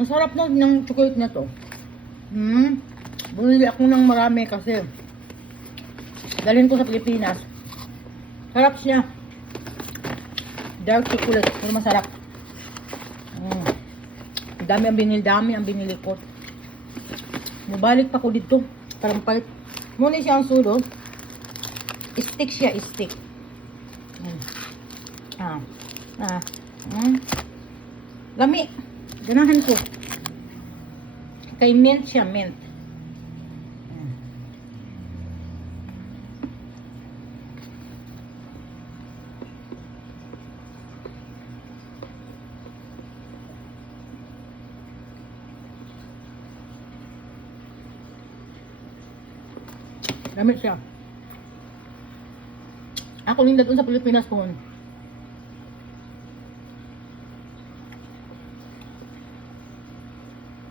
Ang sarap na ng chocolate na to. Bumili ako ng marami kasi dalhin ko sa Pilipinas. Sarap siya. Dark chocolate. Pero masarap. Dami ang binili ko. Mabalik pa ko dito. Para mapalit. Muna siya ang sulo. Stick siya, stick. Lami. Ganahan ko. Kay mint siya, mint. Gamit siya. Ako nindad sa Pilipinas po.